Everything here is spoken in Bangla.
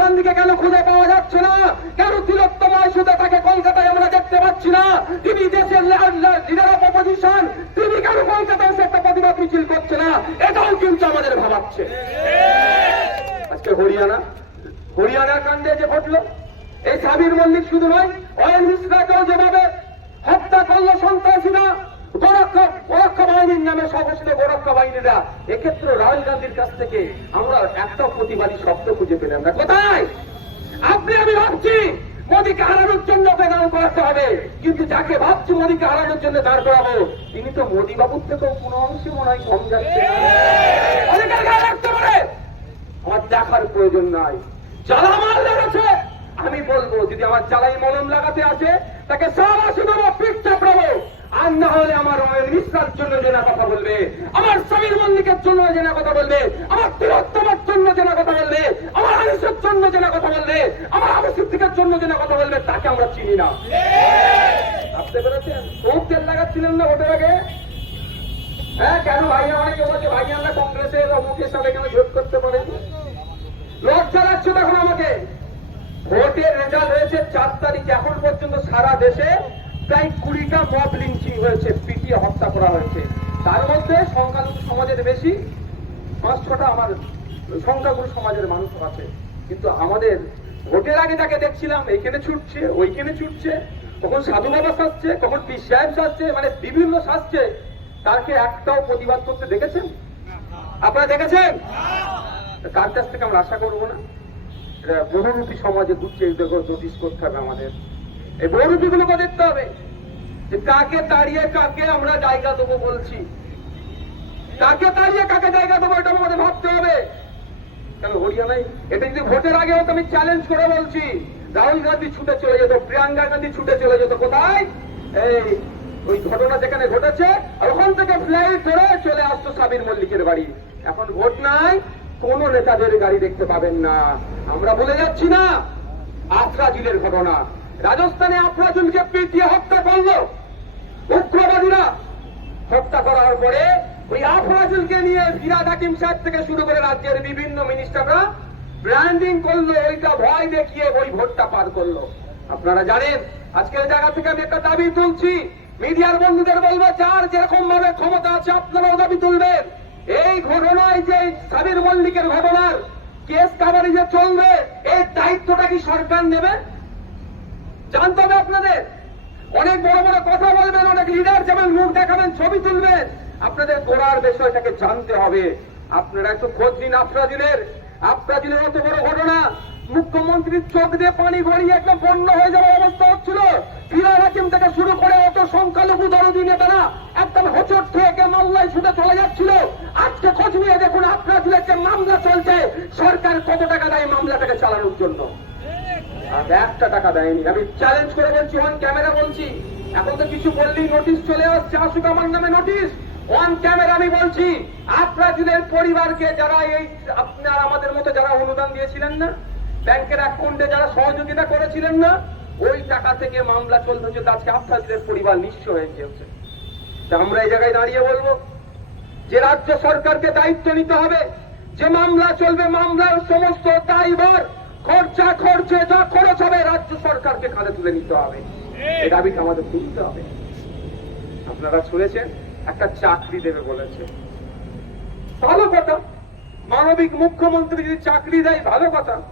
গান্ধীকে কেন খুঁজে পাওয়া যাচ্ছে না? কেন তিলোত্তমা ইস্যুতে তাকে কলকাতায় আমরা দেখতে পাচ্ছি না? তিনি দেশের লিডার অফ অপোজিশন তিনি কেন কলকাতায় এসে একটা প্রতিবাদ মিছিল করছে না? এটাও কিন্তু আমাদের ভাবাচ্ছে। আজকে হরিয়ানা হরিয়ানা কাণ্ডে যে ঘটলো, এই সাবির মল্লিক শুধু নয় অয়েল মিশ্রাকেও যেভাবে হত্যা করল সন্ত্রাসীরা গোরক্ষা বাহিনীর নামে সঘোষিত গোরক্ষা বাহিনীরা, এক্ষেত্রে রাহুল গান্ধীর কাছ থেকে আমরা একটা প্রতিবাদী শব্দ খুঁজে পেলাম না। কোথায়? আপনি আমি ভাবছি, মোদীকে হারানোর জন্য দাঁড় করাতে হবে। কিন্তু যাকে ভাবছি মোদীকে হারানোর জন্য দাঁড় করাবো, তিনি তো মোদী বাবুর থেকেও কোনো অংশে মনে হয় কম যাচ্ছে আমার দেখার প্রয়োজন নাই। জ্বালা মাল লেগেছে। আমি বলব, যদি আমার জ্বালাই মলম লাগাতে আছে তাকে সারা শুধু পিঠ চাপড়াবো। আর না হলে আমার অয়েল মিশ্রার জন্য জেনা কথা বলবে। আমার সমীর মল্লিকের জন্য জেনা কথা বলবে। আমার তিরোত্তমার জন্য জেনা কথা বলবে। আমার আনিসের জন্য জেনা কথা বলবে। আমার আবু সিদ্দিকের জন্য জেনা কথা বলবে, তাকে আমরা চিনি না। ভাবতে পেরেছেন? খুব তেল লাগাচ্ছিলেন না ভোটের আগে? হ্যাঁ কেন ভাই অনেকে বলছে ভাই আমরা কংগ্রেসের অমুকের সাথে কেন জোট করতে লজ্জা লাগছে তখন আমাকে। ভোটের রেজাল্ট হয়েছে চার তারিখ, এখন পর্যন্ত সারা দেশে প্রায় কুড়িটা মব লিঞ্চিং হয়েছে পিটিয়ে হত্যা করা হয়েছে। তার মধ্যে সংখ্যালঘু সমাজের বেশি পাঁচ ছটা আমার সংখ্যাগুরু সমাজের মানুষ আছে। কিন্তু আমাদের ভোটের আগে তাকে দেখছিলাম এইখানে ছুটছে ওইখানে ছুটছে কখন সাধু বাবা সাজছে কখন পি সাহেব সাজছে মানে বিভিন্ন সাজছে তাকে একটাও প্রতিবাদ করতে দেখেছেন? আপনারা দেখেছেন? তা কার কাছ থেকে আমরা আশা করব না? এটা বহুরূপী সমাজে দুঃখে নোটিস করতে হবে আমাদের। এই বহুরূপী গুলোকে দেখতে হবে যে কাকে তাড়িয়ে কাকে আমরা জায়গা দেবো বলছি। কাকে তাড়িয়ে কাকে জায়গা দেবো এটা আমাদের ভাবতে হবে। এটা যদি ভোটের আগে হতো আমি চ্যালেঞ্জ করে বলছি, রাহুল গান্ধী ছুটে চলে যেত, প্রিয়াঙ্কা গান্ধী ছুটে চলে যেত, কোথায়? এই, ওই ঘটনা যেখানে ঘটেছে ওখান থেকে ফ্লাইট ধরে চলে আসতো সাবির মল্লিকের বাড়ি। এখন ভোট নাই, কোন নেতাদের গাড়ি দেখতে পাবেন না। আমরা বলে যাচ্ছি না, আফরাজুলের ঘটনা। রাজস্থানে আফরাজুলকে পিটিয়ে হত্যা করল। উগ্রবাদীরা হত্যা করার পরে ওই আফরাজুলকে নিয়ে ফিরাদ হাকিম সাহেব থেকে শুরু করে রাজ্যের বিভিন্ন মিনিস্টাররা ব্র্যান্ডিং করল ওইটা ভয় দেখিয়ে ওই ভোটটা পার করল। আপনারা জানেন, আজকের জায়গা থেকে আমি একটা দাবি তুলছি। মিডিয়ার বন্ধুদের বলব, যার যেরকম ভাবে ক্ষমতা আছে, আপনারাও দাবি তুলবেন। এই ঘটনায় যে সাবির মল্লিকের ঘটনার কেস কাভারি যে চলবে এই দায়িত্বটা কি সরকার নেবে? জানতে হবে আপনাদের। অনেক বড় বড় কথা বলবেন, অনেক লিডার যেমন মুখ দেখাবেন, ছবি তুলবেন। আপনাদের গোড়ার বিষয়টাকে জানতে হবে। আপনারা একটু খোঁজ দিন আফরাজিনের আফরাজিনের মতো বড় ঘটনা, মুখ্যমন্ত্রীর চোখ দিয়ে পানি গড়িয়ে একদম বন্য হয়ে যাওয়ার অবস্থা হচ্ছিল। ফিরার হাকিম থেকে শুরু করে অত সংখ্যালঘু দরদি নেতারা একদম হোচট থেকে মামলায় ছুটে চলে যাচ্ছিল। আজকে খোঁজ নিয়ে দেখুন আফরাজিনের যে মামলা চলছে, সরকার কত টাকা দেয় মামলাটাকে চালানোর জন্য। একটা টাকা দেয়নি। আমি চ্যালেঞ্জ করে বলছি অন ক্যামেরা বলছি। এখন তো কিছু নোটিশ চলে আসছে। আসুক আমার নামে নোটিশ অন ক্যামেরা আমি বলছি আপনাদের পরিবারকে যারা এই আপনার আমাদের মতো যারা অনুদান দিয়েছিলেন না, ব্যাংকের অ্যাকাউন্টে যারা সহযোগিতা করেছিলেন না, ওই টাকা থেকে মামলা চলতে আজকে আপনাদের পরিবার নিঃস্ব হয়ে গিয়েছে। আমরা এই জায়গায় দাঁড়িয়ে বলব, যে রাজ্য সরকারকে দায়িত্ব নিতে হবে, যে মামলা চলবে, মামলার সমস্ত দায়ভার খরচা খরচে যা খরচ হবে, রাজ্য সরকারকে কাঁধে তুলে নিতে হবে। এই দাবিটা আমাদের তুলতে হবে। আপনারা শুনেছেন, একটা চাকরি দেবে বলেছে। ভালো কথা। মানবিক মুখ্যমন্ত্রী যদি চাকরি দেয়, ভালো কথা।